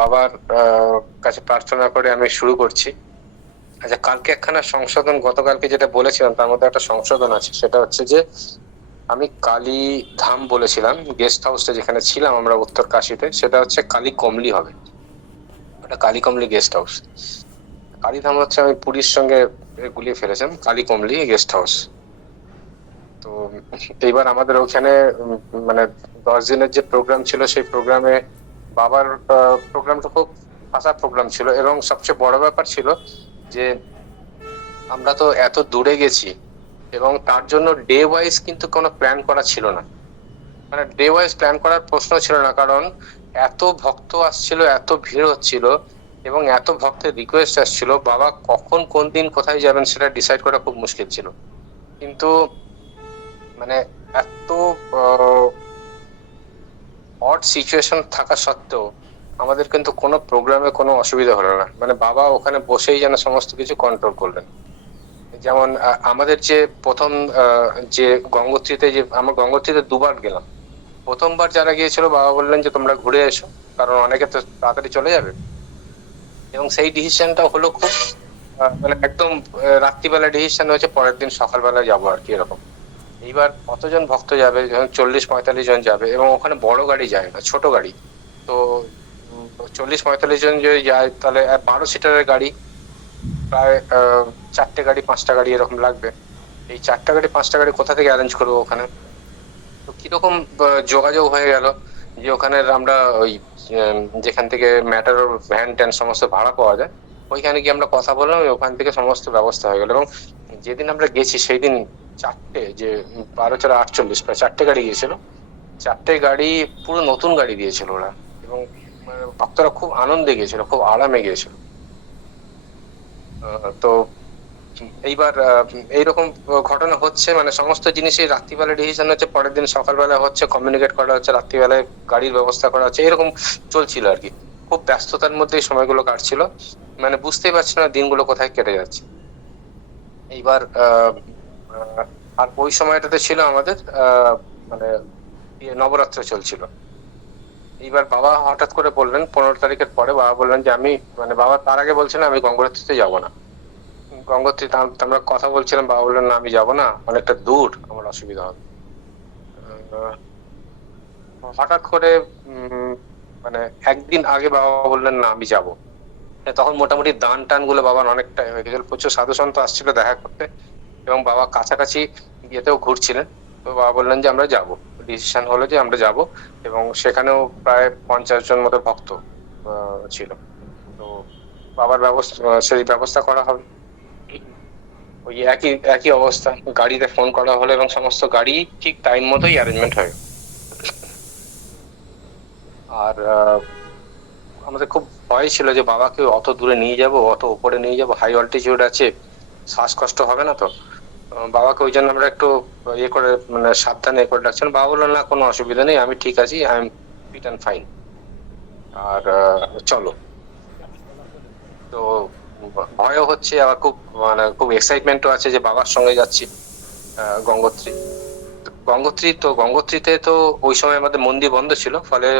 বাবার কাছে প্রার্থনা করে আমি শুরু করছি। আচ্ছা, কালকে একখানা সংশোধন, গতকালকে যেটা বলেছিলাম তার মধ্যে একটা সংশোধন আছে। সেটা হচ্ছে যে আমি কালীধাম বলেছিলাম, গেস্ট হাউসটা যেখানে ছিলাম আমরা উত্তর কাশীতে, সেটা হচ্ছে কালী কমলি হবে। ওটা কালী কমলি গেস্ট হাউস। কালীধাম হচ্ছে আমি পুরীর সঙ্গে গুলিয়ে ফেলেছিলাম, কালী কমলি গেস্ট হাউস। তো এইবার আমাদের ওখানে মানে 10 দিনের যে প্রোগ্রাম ছিল সেই প্রোগ্রামে বাবার প্রোগ্রামটা খুব ফাঁসা প্রোগ্রাম ছিল, এবং সবচেয়ে বড় ব্যাপার ছিল যে আমরা তো এত দূরে গেছি এবং তার জন্য ডে ওয়াইজ কিন্তু কোনো প্ল্যান করা ছিল না। মানে ডে ওয়াইজ প্ল্যান করার প্রশ্ন ছিল না, কারণ এত ভক্ত আসছিল, এত ভিড় হচ্ছিল এবং এত ভক্তের রিকোয়েস্ট আসছিল, বাবা কখন কোন দিন কোথায় যাবেন সেটা ডিসাইড করা খুব মুশকিল ছিল। কিন্তু মানে এত অড সিচুয়েশন থাকা সত্ত্বেও আমাদের কিন্তু কোনো প্রোগ্রামে কোনো অসুবিধা হলো না। মানে বাবা ওখানে বসেই যেন সমস্ত কিছু কন্ট্রোল করলেন। যেমন আমাদের যে প্রথম যে গঙ্গোত্রীতে, যে আমরা গঙ্গোত্রীতে দুবার গেলাম। প্রথমবার যারা গিয়েছিল বাবা বললেন যে তোমরা ঘুরে এসো, কারণ অনেকে তো তাড়াতাড়ি চলে যাবে। এবং সেই ডিসিশনটা হলো খুব মানে একদম রাত্রিবেলা ডিসিশন হয়েছে, পরের দিন সকালবেলা যাবো আর কি, এরকম। এইবার কতজন ভক্ত যাবে, যখন 40-45 জন যাবে, এবং ওখানে বড় গাড়ি যায় না, ছোট গাড়ি। তো 40-45 জন যদি যায় তাহলে 12 সিটারের গাড়ি, প্রায় 4টে গাড়ি 5টা গাড়ি এরকম লাগবে। এই 4টা গাড়ি 5টা গাড়ি কোথা থেকে অ্যারেঞ্জ করবো ওখানে? তো কিরকম যোগাযোগ হয়ে গেল যে ওখানে আমরা ওই যেখান থেকে ম্যাটারোর ভ্যান ট্যান সমস্ত ভাড়া পাওয়া যায়, ওইখানে গিয়ে আমরা কথা বললাম, ওখান থেকে সমস্ত ব্যবস্থা হয়ে গেল। এবং যেদিন আমরা গেছি সেই দিন চারটে, যে 12 4 48, প্রায় 4টে গাড়ি গিয়েছিল। 4টে গাড়ি পুরো নতুন গাড়ি দিয়েছিল ওরা, এবং ভক্তরা খুব আনন্দে গিয়েছিল, খুব আরামে গিয়েছিল। তো এইবার এইরকম ঘটনা হচ্ছে, মানে সমস্ত জিনিসই রাত্রিবেলা ডিসিশন হচ্ছে, পরের দিন সকালবেলা হচ্ছে, কমিউনিকেট করা হচ্ছে, রাত্রিবেলায় গাড়ির ব্যবস্থা করা হচ্ছে, এরকম চলছিল আর কি। খুব ব্যস্ততার মধ্যে এই সময়গুলো কাটছিল, মানে বুঝতেই পারছি না দিনগুলো কোথায় কেটে যাচ্ছে। এইবার আর ওই সময়টাতে ছিল আমাদের মানে নবরাত্র চলছিল। এইবার বাবা হঠাৎ করে বললেন 15 তারিখের পরে, বাবা বললেন যে আমি, মানে বাবা তার আগে বলছেন আমি গঙ্গোত্রীতে যাবো না। গঙ্গোত্রী আমরা কথা বলছিলাম, বাবা বললেন না আমি যাবো না, অনেকটা দূর, আমার অসুবিধা হবে। আহ, হঠাৎ করে মানে একদিন আগে বাবা বললেন না আমি যাবো। তখন মোটামুটি দান টান গুলো বাবার অনেকটাই হয়ে গেছিল, প্রচুর সাধু সন্ত আসছিল দেখা করতে, এবং বাবা কাছাকাছি ইয়েতেও ঘুরছিলেন। তো বাবা বললেন যে আমরা যাব, ডিসিশন হলো যে আমরা যাব। এবং সেখানেও প্রায় 50 জন মতো ভক্ত ছিল। তো বাবার ব্যবস্থা, সেই ব্যবস্থা করা হবে। ওই একই একই অবস্থা, গাড়িতে ফোন করা হলো এবং সমস্ত গাড়ি ঠিক টাইম মতোই অ্যারেঞ্জমেন্ট হয়। আর আমাদের খুব ভয় ছিল যে বাবাকে অত দূরে নিয়ে যাব, অত উপরে নিয়ে যাব, হাই অল্টিটিউড আছে, শ্বাসকষ্ট হবে না তো? বাবাকে ওই জন্য আমরা একটু ইয়ে করে, মানে সাবধানে ইয়ে করে রাখছিলাম। বাবা বললো না কোনো অসুবিধা নেই, আমি ঠিক আছি, I am fit and fine, আর চলো। তো ভয়ও হচ্ছে, আবার খুব মানে খুব এক্সাইটমেন্টও আছে যে বাবার সঙ্গে যাচ্ছি গঙ্গোত্রী। গঙ্গোত্রীতে তো ওই সময় আমাদের মন্দির বন্ধ ছিল, ফলে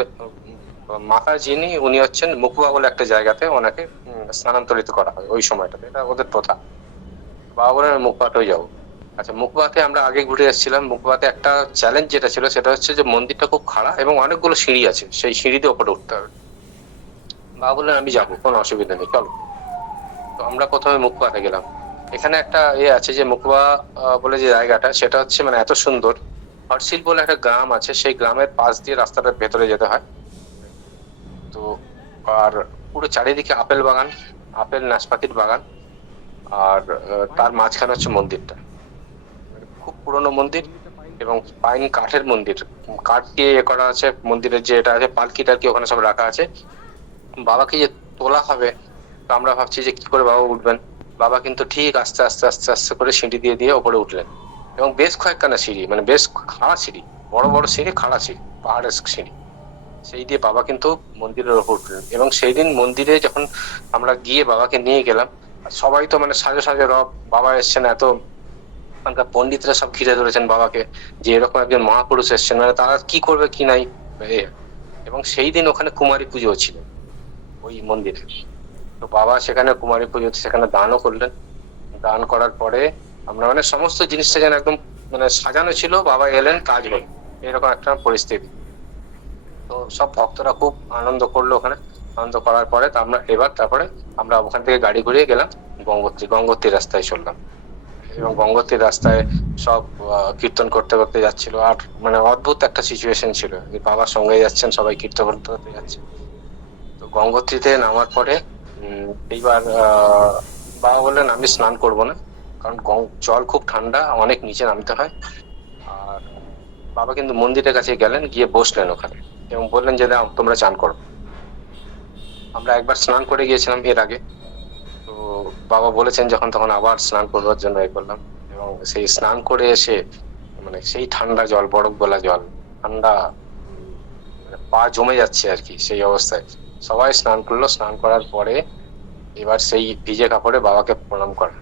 মাতা যিনি উনি হচ্ছেন মুকুবা বলে একটা জায়গাতে ওনাকে স্থানান্তরিত করা হয় ওই সময়টাতে, এটা ওদের প্রথা। বাবা বলে আমি মুখপাটেও যাবো। আচ্ছা, মুখবাতে আমরা আগে ঘুরে এসেছিলাম। মুখবাতে একটা চ্যালেঞ্জ যেটা ছিল সেটা হচ্ছে যে মন্দিরটা খুব খাড়া এবং অনেকগুলো সিঁড়ি আছে, সেই সিঁড়িতে ওপরে উঠতে হবে। বাবা বললেন আমি যাবো, কোনো অসুবিধা নেই, চলো। তো আমরা প্রথমে মুখবাতে গেলাম। এখানে একটা আছে যে মুখবা বলে যে জায়গাটা, সেটা হচ্ছে মানে এত সুন্দর। হরসিল বলে একটা গ্রাম আছে, সেই গ্রামের পাশ দিয়ে রাস্তাটার ভেতরে যেতে হয়। তো আর পুরো চারিদিকে আপেল বাগান, আপেল নাশপাতির বাগান। আর তার মাঝখানে হচ্ছে মন্দিরটা, খুব পুরনো মন্দির এবং পাইন কাঠের মন্দির, কাঠ দিয়ে এ করা আছে। মন্দিরের যে এটা আছে পালকি টালকি ওখানে সব রাখা আছে। বাবাকে যে তোলা হবে, তো আমরা ভাবছি যে কি করে বাবা উঠবেন। বাবা কিন্তু ঠিক আস্তে আস্তে আস্তে আস্তে করে সিঁড়ি দিয়ে দিয়ে ওপরে উঠলেন, এবং বেশ কয়েকখানা সিঁড়ি, মানে বেশ খাড়া সিঁড়ি, বড় বড় সিঁড়ি, খাড়া সিঁড়ি, পাহাড়ের সিঁড়ি, সেই দিয়ে বাবা কিন্তু মন্দিরের ওপর উঠলেন। এবং সেই দিন মন্দিরে যখন আমরা গিয়ে বাবাকে নিয়ে গেলাম, সবাই তো মানে সাজে সাজে রব, বাবা এসছেন, এত ওখানকার পন্ডিতরা সব ঘিরে ধরেছেন বাবাকে, যে এরকম একজন মহাপুরুষ এসছেন, মানে তারা কি করবে কি নাই। এবং সেই দিন ওখানে কুমারী পুজো ছিল। ওই মন্দিরে। তো বাবা সেখানে কুমারী পুজোতে সেখানে দানও করলেন। দান করার পরে আমরা মানে সমস্ত জিনিসটা যেন একদম মানে সাজানো ছিল, বাবা এলেন, কাজ হলো, এরকম একটা পরিস্থিতি। তো সব ভক্তরা খুব আনন্দ করলো ওখানে। আনন্দ করার পরে তো তারপরে আমরা ওখান থেকে গাড়ি ঘুরিয়ে গেলাম গঙ্গোত্রী রাস্তায় চললাম। এবং গঙ্গোত্রীর রাস্তায় সব কীর্তন করতে করতে যাচ্ছিল। আর মানে অদ্ভুত একটা সিচুয়েশন ছিল, বাবার সঙ্গে যাচ্ছেন, সবাই কীর্তন করতে করতে যাচ্ছে। তো গঙ্গোত্রীতে নামার পরে এইবার বাবা বললেন আমি স্নান করব না, কারণ জল খুব ঠান্ডা, অনেক নিচে নামতে হয়। আর বাবা কিন্তু মন্দিরের কাছে গেলেন, গিয়ে বসলেন ওখানে এবং বললেন যে দাও তোমরা চান করো। আমরা একবার স্নান করে গিয়েছিলাম এর আগে। তো বাবা বলেছেন যখন, তখন আবার স্নান করবার জন্য এ করলাম। এবং সেই স্নান করে এসে মানে সেই ঠান্ডা জল, বরফ গলা জল, ঠান্ডা, মানে পা জমে যাচ্ছে আর কি, সেই অবস্থায় সবাই স্নান করলো। স্নান করার পরে এবার সেই ভিজে কাপড়ে বাবাকে প্রণাম করা।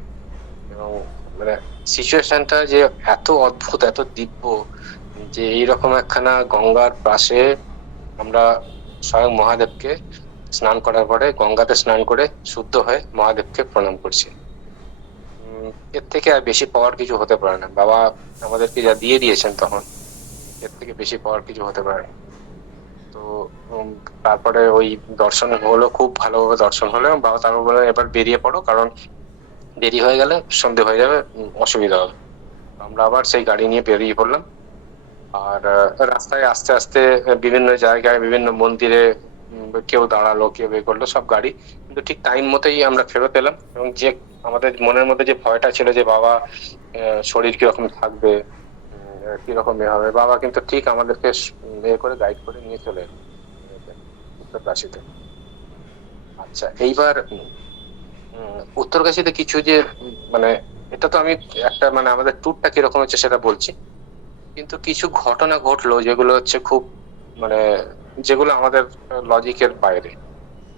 এবং মানে সিচুয়েশনটা যে এত অদ্ভুত, এত দিব্য, যে এইরকম একখানা গঙ্গার পাশে আমরা স্বয়ং মহাদেবকে স্নান করার পরে, গঙ্গাতে স্নান করে শুদ্ধ হয়ে মহাদেবকে প্রণাম করছি। এর থেকে আর বেশি পাওয়ার কিছু হতে পারে না। বাবা আমাদেরকে যা দিয়ে দিয়েছেন তখন, এর থেকে বেশি পাওয়ার কিছু হতে পারে না। তো তারপরে ওই দর্শন হলো, খুব ভালোভাবে দর্শন হলো। এবং বাবা তারপর বললেন এবার বেরিয়ে পড়ো, কারণ দেরি হয়ে গেলে সন্ধে হয়ে যাবে, অসুবিধা হবে। আমরা আবার সেই গাড়ি নিয়ে বেরিয়ে পড়লাম। আর রাস্তায় আস্তে আস্তে বিভিন্ন জায়গায়, বিভিন্ন মন্দিরে কেউ দাঁড়ালো, কেউ এ করলো, সব গাড়ি কিন্তু ঠিক টাইম মতোই আমরা ফেরত এলাম। এবং যে আমাদের মনের মধ্যে যে ভয়টা ছিল যে বাবা শরীর কিরকম থাকবে, কিরকম এ হবে, বাবা কিন্তু ঠিক আমাদেরকে এ করে গাইড করে নিয়ে চলে এলো উত্তরকাশীতে। আচ্ছা, এইবার উত্তরকাশীতে কিছু যে মানে, এটা তো আমি একটা মানে আমাদের ট্যুরটা কিরকম হচ্ছে সেটা বলছি, কিন্তু কিছু ঘটনা ঘটলো যেগুলো হচ্ছে খুব মানে, যেগুলো আমাদের লজিকের বাইরে।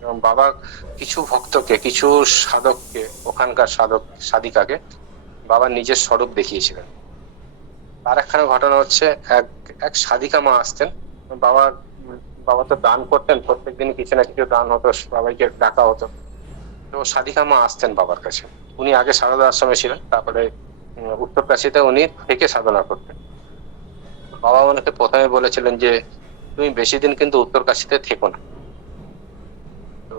এবং বাবা কিছু ভক্তকে, কিছু সাধককে, ওখানকার সাধিকাকে বাবা নিজের স্বরূপ দেখিয়েছিলেন। আর একখানা ঘটনা হচ্ছে, এক এক সাধিকা মা আসতেন। বাবা বাবা তো দান করতেন, প্রত্যেকদিন কিছু না কিছু দান হতো, সবাইকে ডাকা হতো। তো সাধিকা মা আসতেন বাবার কাছে। উনি আগে সারদা আশ্রমে ছিলেন, তারপরে উত্তরকাশীতে উনি থেকে সাধনা করতেন। বাবা ওনাকে প্রথমে বলেছিলেন যে তুমি বেশি দিন কিন্তু উত্তরকাশীতে থেকো না। তো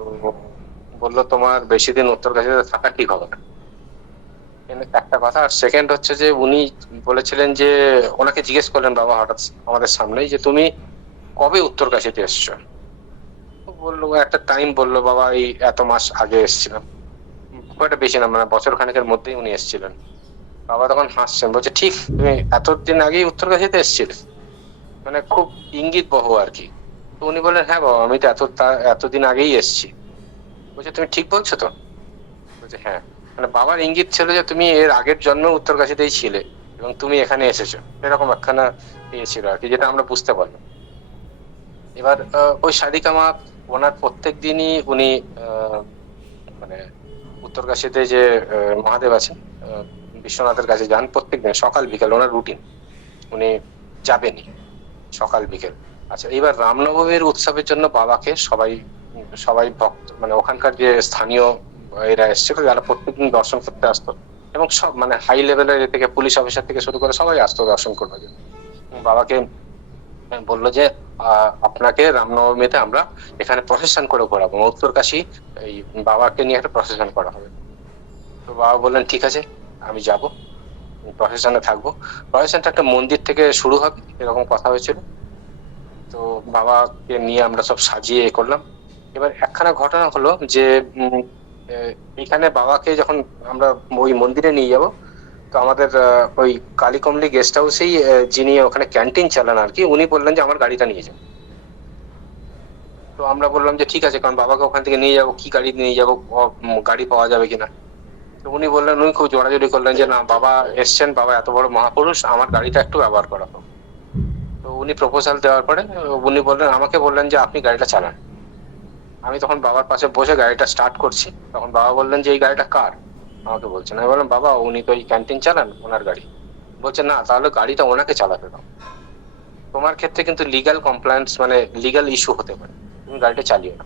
বললো তোমার বেশি দিন উত্তরকাশীতে থাকা ঠিক হবে না, একটা কথা। আর সেকেন্ড হচ্ছে যে উনি বলেছিলেন যে, ওনাকে জিজ্ঞেস করলেন বাবা হঠাৎ আমাদের সামনেই যে তুমি কবে উত্তরকাশীতে এসছো। বললো একটা টাইম, বললো বাবা এই এত মাস আগে এসেছিলাম। খুব একটা বেশি না, মানে বছর খানেকের মধ্যেই উনি এসেছিলেন। বাবা তখন হাসছেন, বলছে ঠিক তুমি এতদিন আগেই উত্তরকাশীতে এসেছিলে, মানে খুব ইঙ্গিত বহ আর কি। তো উনি বললেন হ্যাঁ বাবা, আমি তো এতদিন আগেই এসেছি। বলছে তুমি ঠিক বলছো তো? বলছে হ্যাঁ। মানে বাবার ইঙ্গিত ছিল যে তুমি এর আগের জন্মে উত্তরকাশীতেই ছিলে এবং তুমি এখানে এসেছো, এরকম একখানা ইয়ে ছিল আর কি, যেটা আমরা বুঝতে পারলাম। এবার ওই সাধিকা মা, ওনার প্রত্যেক দিনই উনি মানে উত্তরকাশীতে যে মহাদেব আছেন, বিশ্বনাথের কাছে যান প্রত্যেকদিন সকাল বিকেল, ওনার রুটিন, উনি যাবেনই সকাল বিকেল। আচ্ছা, এবার রামনবমীর উৎসবের জন্য বাবাকে সবাই সবাই ভক্ত, মানে ওখানকার যে স্থানীয় এরা এসেছিল, যারা প্রত্যেকদিন দর্শন করতে আসতো, এবং সব মানে হাই লেভেলের থেকে পুলিশ অফিসার থেকে শুরু করে সবাই আসতো দর্শন করবার জন্য। বাবাকে বললো যে আপনাকে রামনবমীতে আমরা এখানে প্রসেশন করে ঘোরাবো, উত্তরকাশী এই বাবাকে নিয়ে একটা প্রসেশন করা হবে। তো বাবা বললেন ঠিক আছে, আমি যাব, প্রসেশনে থাকবো। প্রসেশনটা একটা মন্দির থেকে শুরু হবে, এরকম কথা হয়েছিল। তো বাবাকে নিয়ে আমরা সব সাজিয়ে করলাম। এবার একখানা ঘটনা হলো যে এখানে বাবাকে যখন আমরা ওই মন্দিরে নিয়ে যাব, তো আমাদের ওই কালীকমলি গেস্ট হাউসেই যিনি ওখানে ক্যান্টিন চালান আর কি, উনি বললেন যে আমার গাড়িটা নিয়ে যাও। তো আমরা বললাম যে ঠিক আছে, কারণ বাবাকে ওখান থেকে নিয়ে যাবো, কি গাড়ি নিয়ে যাবো, গাড়ি পাওয়া যাবে কিনা। তো উনি বললেন, উনি খুব জোরাজোরি করলেন যে না, বাবা এসছেন, বাবা এত বড় মহাপুরুষ, আমার গাড়িটা একটু ব্যবহার করা হোক। তো উনি প্রপোজাল দেওয়ার পরে উনি বললেন, আমাকে বললেন যে আপনি গাড়িটা চালান। আমি তখন বাবার পাশে বসে গাড়িটা স্টার্ট করছি, তখন বাবা বললেন যে এই গাড়িটা কার, আমাকে বলছেন। আমি বললাম বাবা উনি তো এই ক্যান্টিন চালান, ওনার গাড়ি। বলছে না, তাহলে গাড়িটা ওনাকে চালাতে দাও, তোমার ক্ষেত্রে কিন্তু লিগ্যাল কমপ্লায়েন্স মানে লিগ্যাল ইস্যু হতে পারে, তুমি গাড়িটা চালিও না।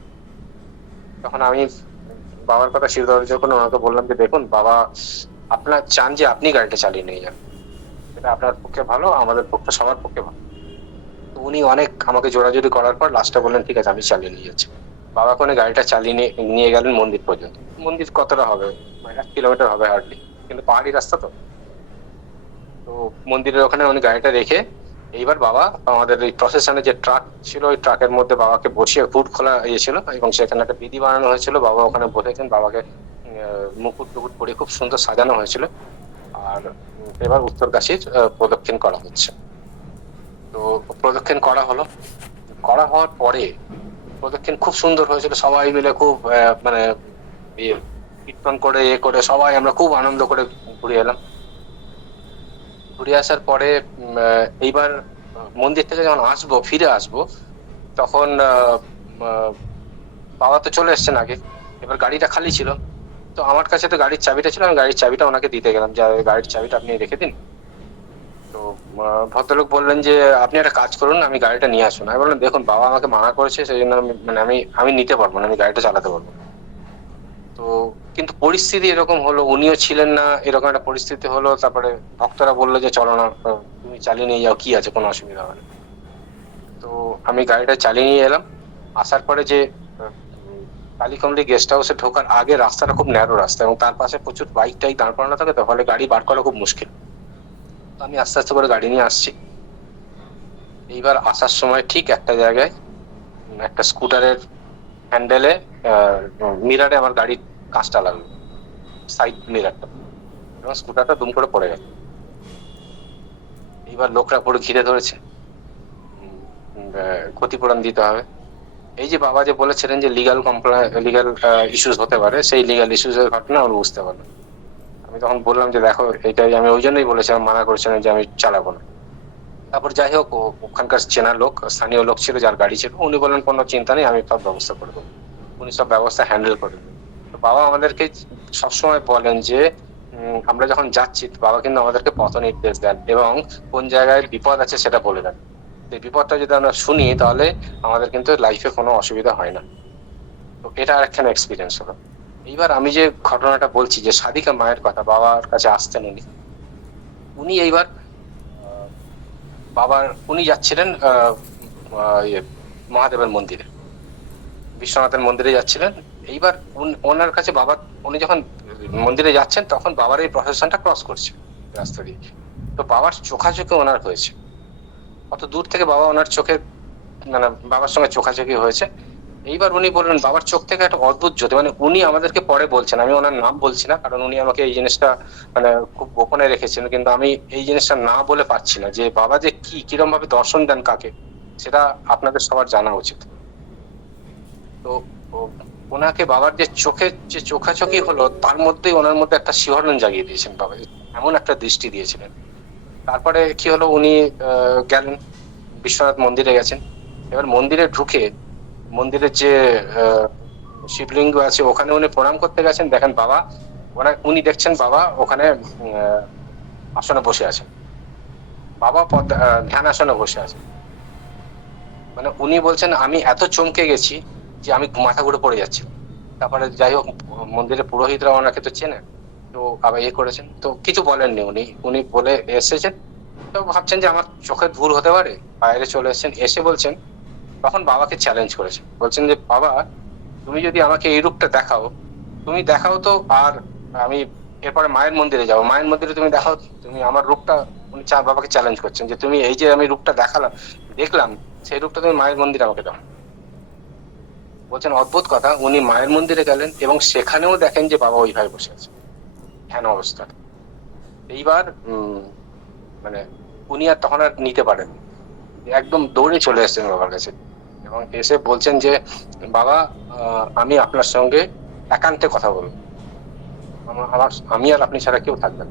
তখন আমি বাবার কথা শির দরজা করে ওনাকে বললাম যে দেখুন বাবা, আপনার চান যে আপনি গাড়িটা চালিয়ে নিয়ে যান, এটা আপনার পক্ষে ভালো, আমাদের পক্ষে, সবার পক্ষে ভালো। তো উনি অনেক আমাকে জোরাজুরি করার পর লাস্টে বললেন ঠিক আছে আমি চালিয়ে নিয়ে যাচ্ছি। বাবা কোনে গাড়িটা চালিয়ে নিয়ে গেলেন মন্দির পর্যন্ত। মন্দির কতটা হবে, 1 কিলোমিটার হবে হার্ডলি, কিন্তু পাহাড়ি রাস্তা তো। তো মন্দিরের ওখানে উনি গাড়িটা রেখে এইবার বাবা আমাদের এই প্রসেশনে যে ট্রাক ছিল ওই ট্রাকের মধ্যে বাবাকে বসিয়ে হুড খোলা ছিল এবং সেখানে একটা বিধি বানানো হয়েছিল। বাবা ওখানে বসেছেন, বাবাকে মুকুট টুকুট পরে খুব সুন্দর সাজানো হয়েছিল। আর এবার উত্তরকাশীর প্রদক্ষিণ করা হচ্ছে। তো প্রদক্ষিণ করা হলো, করা হওয়ার পরে প্রদক্ষিণ খুব সুন্দর হয়েছিল, সবাই মিলে খুব মানে কীর্তন করে করে সবাই আমরা খুব আনন্দ করে ঘুরে এলাম। ঘুরে আসার পরে এইবার মন্দির থেকে যখন ফিরে আসবো তখন বাবা তো চলে এসছেন আগে, এবার গাড়িটা খালি ছিল। তো আমার কাছে তো গাড়ির চাবিটা ছিল, আমি গাড়ির চাবিটা ওনাকে দিতে গেলাম যে গাড়ির চাবিটা আপনি রেখে দিন। তো ভদ্রলোক বললেন যে আপনি একটা কাজ করুন, আমি গাড়িটা নিয়ে আসুন। আমি বললাম দেখুন বাবা আমাকে মানা করেছে, সেই জন্য আমি নিতে পারবো না, আমি গাড়িটা চালাতে পারবো না। তো কিন্তু পরিস্থিতি এরকম হলো, উনিও ছিলেন না, এরকম একটা পরিস্থিতি হলো। তারপরে ভক্তরা বললো যে চলো না, তুমি চালিয়ে নিয়ে যাও, কি আছে, কোনো অসুবিধা হবে না। তো আমি গাড়িটা চালিয়ে নিয়ে এলাম। আসার পরে যে কালীকমলি গেস্ট হাউসে ঢোকার আগে রাস্তাটা খুব ন্যারো রাস্তা এবং তার পাশে প্রচুর বাইক টাইক দাঁড় করানো থাকে, তো ফলে গাড়ি বার করা খুব মুশকিল। তো আমি আস্তে আস্তে করে গাড়ি নিয়ে আসছি। এইবার আসার সময় ঠিক একটা জায়গায় একটা স্কুটারের হ্যান্ডেলে মিরারে আমার গাড়ির কাঁচটা লাগলো, সাইড মিরারটা, এবং স্কুটারটা দুম করে পড়ে গেল। এইবার লোকরা পুরো ঘিরে ধরেছে, ক্ষতিপূরণ দিতে হবে। এই যে বাবা যে বলেছিলেন যে লিগাল ইস্যুস হতে পারে, সেই লিগাল ইস্যুস এর ঘটনা আমরা বুঝতে পারলাম। আমি তখন বললাম যে দেখো এটাই, আমি ওই জন্যই বলেছিলাম, মানা করেছিলাম যে আমি চালাবো না। তারপর যাই হোক, ওখানকার চেনা লোক, স্থানীয় লোক ছিল যার গাড়ি ছিল, উনি বললেন কোনো চিন্তা নেই, আমি সব ব্যবস্থা করে দেবো। উনি সব ব্যবস্থা হ্যান্ডেল করে দেবেন। তো বাবা আমাদেরকে সবসময় বলেন যে আমরা যখন যাচ্ছি, বাবা কিন্তু আমাদেরকে পথ নির্দেশ দেন এবং কোন জায়গায় বিপদ আছে সেটা বলে দেন। এই বিপদটা যদি আমরা শুনি তাহলে আমাদের কিন্তু লাইফে কোনো অসুবিধা হয় না। তো এটা আরেকখানে এক্সপিরিয়েন্স হলো। এইবার আমি যে ঘটনাটা বলছি যে সাদিকা মায়ের কথা, বাবার কাছে আসতেন উনি এইবার উনি যাচ্ছিলেন মহাদেবের মন্দিরে, বিশ্বনাথের মন্দিরে যাচ্ছিলেন। এইবার ওনার কাছে বাবা, উনি যখন মন্দিরে যাচ্ছেন তখন বাবার এই প্রসেশনটা ক্রস করছে রাস্তা দিয়ে। তো বাবার চোখাচোখি ওনার হয়েছে, অত দূর থেকে বাবা ওনার চোখে, মানে বাবার সঙ্গে চোখাচোখি হয়েছে। এইবার উনি বললেন বাবার চোখ থেকে একটা অদ্ভুত জ্যোতি, মানে উনি আমাদেরকে পরে বলছেন, আমি ওনার নাম বলছি না কারণ উনি আমাকে এই জিনিসটা মানে খুব গোপনে রেখেছিলেন, কিন্তু আমি এই জিনিসটা না বলে পারছি না যে বাবা যে কিরকম ভাবে দর্শন দেন কাকে, সেটা আপনাদের সবার জানা উচিত। তো ওনাকে বাবার যে চোখের যে চোখাচোখি হলো তার মধ্যেই ওনার মধ্যে একটা শিহরণ জাগিয়ে দিয়েছেন বাবা, এমন একটা দৃষ্টি দিয়েছিলেন। তারপরে কি হলো, উনি গেলেন বিশ্বনাথ মন্দিরে গেছেন। এবার মন্দিরে ঢুকে মন্দিরের যে শিবলিঙ্গ আছে ওখানে উনি প্রণাম করতে গেছেন, দেখেন বাবা উনি দেখছেন বাবা ওখানে আসনে বসে আছেন, বাবা ধ্যান আসনে বসে আছেন। মানে উনি বলছেন আমি এত চমকে গেছি যে আমি মাথা ঘুরে পড়ে যাচ্ছি। তারপরে যাই হোক, মন্দিরের পুরোহিতরা ওনাকে তো চেনে, তো আবার করেছেন, তো কিছু বলেননি। উনি বলে এসেছেন, তো ভাবছেন যে আমার চোখের ভুল হতে পারে, বাইরে চলে এসেছেন। এসে বলছেন, তখন বাবাকে চ্যালেঞ্জ করেছেন, বলছেন যে বাবা তুমি যদি আমাকে এই রূপটা দেখাও, তুমি দেখাও তো, আর আমি এরপরে মায়ের মন্দিরে যাবো, মায়ের মন্দিরে তুমি দেখাও তুমি আমার রূপটা। উনি বাবাকে চ্যালেঞ্জ করছেন যে তুমি এই যে আমি রূপটা দেখলাম, সেই রূপটা তুমি মায়ের মন্দিরে আমাকে দাও। বলছেন অদ্ভুত কথা, উনি মায়ের মন্দিরে গেলেন এবং সেখানেও দেখেন যে বাবা ওইভাবে বসে আছে ধ্যান অবস্থা। এইবার মানে উনি আর তখন আর নিতে পারেন, একদম দৌড়ে চলে এসেছেন বাবার কাছে এবং এসে বলছেন যে বাবা আমি আপনার সঙ্গে একান্তে কথা বলবো, আমি আর আপনি ছাড়া কেউ থাকবেন।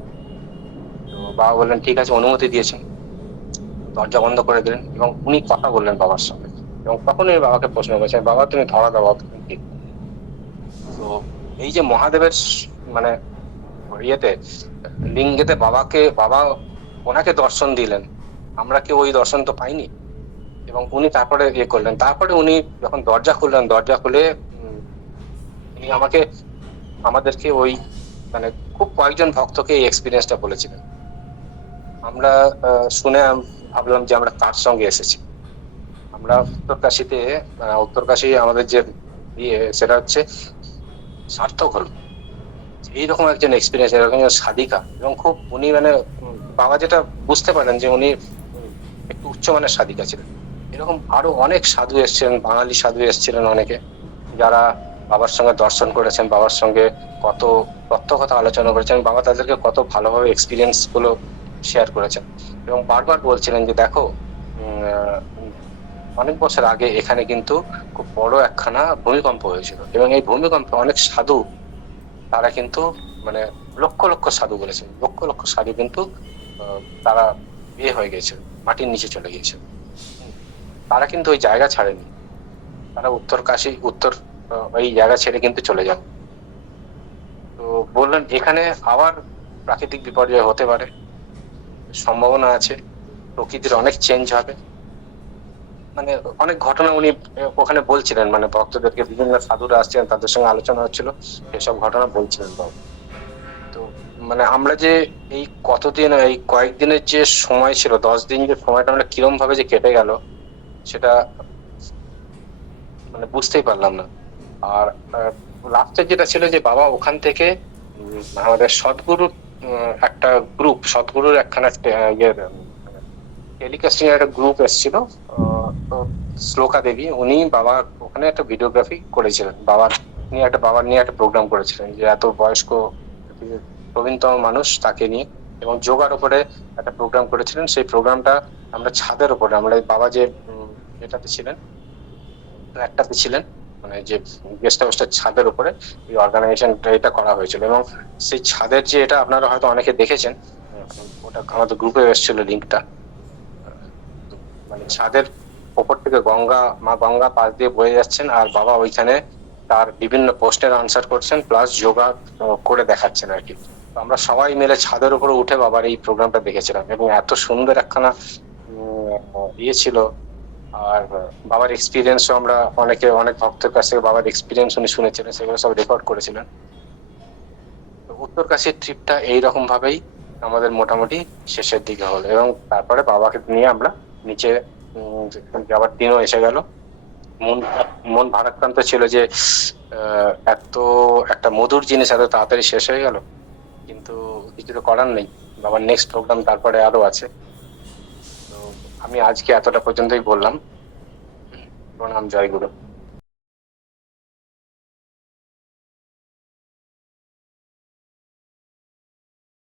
তো বাবা বললেন ঠিক আছে, অনুমতি দিয়েছেন। দরজা বন্ধ করে দিলেন এবং উনি কথা বললেন বাবার সঙ্গে। এবং তখন আমি বাবাকে প্রশ্ন করেছেন, বাবা তুমি ধরা দাও। তো এই যে মহাদেবের মানে ইয়েতে লিঙ্গেতে বাবা ওনাকে দর্শন দিলেন, আমরা কি ওই দর্শন তো পাইনি। এবং উনি তারপরে করলেন, তারপরে উনি যখন দরজা খুললেন, দরজা খুলে উনি আমাদেরকে ওই মানে খুব কয়েকজন ভক্তকে এই এক্সপিরিয়েন্সটা বলেছিলেন। আমরা শুনে ভাবলাম যে আমরা কার সঙ্গে এসেছি। আমরা উত্তরকাশী আমাদের যে সেটা হচ্ছে সার্থক হলো। এইরকম একজন এক্সপিরিয়েন্স, এরকম একজন সাধিকা, এবং খুব উনি মানে বাবা যেটা বুঝতে পারেন যে উনি একটু উচ্চমানের সাধিকা ছিলেন। এরকম আরো অনেক সাধু এসেছিলেন, বাঙালি সাধু এসেছিলেন অনেকে, যারা বাবার সঙ্গে দর্শন করেছেন, বাবার সঙ্গে কত তথ্য কথা আলোচনা করেছেন, বাবা তাদেরকে কত ভালোভাবে এক্সপিরিয়েন্স গুলো শেয়ার করেছেন, এবং বারবার বলছিলেন যে দেখো অনেক বছর আগে এখানে কিন্তু খুব বড় একখানা ভূমিকম্প হয়েছিল, এবং এই ভূমিকম্পে অনেক সাধু তারা কিন্তু মানে লক্ষ লক্ষ সাধু বলেছেন, লক্ষ লক্ষ সাধু কিন্তু তারা হয়ে গেছে, মাটির নিচে চলে গিয়েছে। তারা কিন্তু ওই জায়গা ছাড়েনি, তারা উত্তর ওই জায়গা ছেড়ে কিন্তু চলে যান। তো বললেন এখানে আবার প্রাকৃতিক বিপর্যয় হতে পারে, সম্ভাবনা আছে, প্রকৃতির অনেক চেঞ্জ হবে, মানে অনেক ঘটনা উনি ওখানে বলছিলেন, মানে ভক্তদেরকে বিভিন্ন সাধুরা আসছিলেন, তাদের সঙ্গে আলোচনা হচ্ছিল, সেসব ঘটনা বলছিলেন বাবু। তো মানে আমরা যে এই কয়েকদিনের যে সময় ছিল, 10 দিন যে সময়টা আমরা কিরম ভাবে যে কেটে গেল সেটা মানে বুঝতেই পারলাম না। আর লাস্টে যেটা ছিল যে বাবা ওখান থেকে আমাদের সদ্গুরু একটা গ্রুপ, সদ্গুরুর একখানা টেলিকাস্টিং একটা গ্রুপ এসেছিল, তো শ্লোকা দেবী, উনি বাবা ওখানে একটা ভিডিওগ্রাফি করেছিলেন, বাবার নিয়ে একটা প্রোগ্রাম করেছিলেন, যে এত বয়স্ক প্রবীণতম মানুষ তাকে নিয়ে, এবং যোগার উপরে একটা প্রোগ্রাম করেছিলেন। সেই প্রোগ্রামটা আমরা ছাদের উপরে, আমরা বাবা যে এটাতে ছিলেন, একটাতে ছিলেন, মানে যে গেস্ট হাউসটার ছাদের উপরে এই অর্গানাইজেশনটা এটা করা হয়েছিল, এবং সেই ছাদের যে এটা আপনারা হয়তো অনেকে দেখেছেন, ওটা আমাদের গ্রুপে এসেছিল লিঙ্কটা, মানে ছাদের ওপর থেকে মা গঙ্গা পাশ দিয়ে বয়ে যাচ্ছেন, আর বাবা ওইখানে তার বিভিন্ন প্রশ্নের আনসার করছেন, প্লাস যোগা করে দেখাচ্ছেন আর কি। আমরা সবাই মিলে ছাদের উপরে উঠে বাবার এই প্রোগ্রামটা দেখেছিলাম, এবং এত সুন্দর একখানা ছিল। আর বাবার এক্সপিরিয়েন্সও আমরা অনেক ভক্তের কাছ থেকে বাবার এক্সপিরিয়েন্স উনি শুনেছিলেন, সেগুলো সব রেকর্ড করেছিলেন। উত্তরকাশীর ট্রিপটা এইরকম ভাবেই আমাদের মোটামুটি শেষের দিকে হলো, এবং তারপরে বাবাকে নিয়ে আমরা নিচে যাওয়ার দিনও এসে গেল। মন ভারাক্রান্ত ছিল যে এত একটা মধুর জিনিস এত তাড়াতাড়ি শেষ হয়ে গেল, কিন্তু কিছু তো করার নেই, বাবার নেক্সট প্রোগ্রাম তারপরে আরো আছে। তো আমি আজকে এতটা পর্যন্তই বললাম। প্রণাম, জয় গুরু।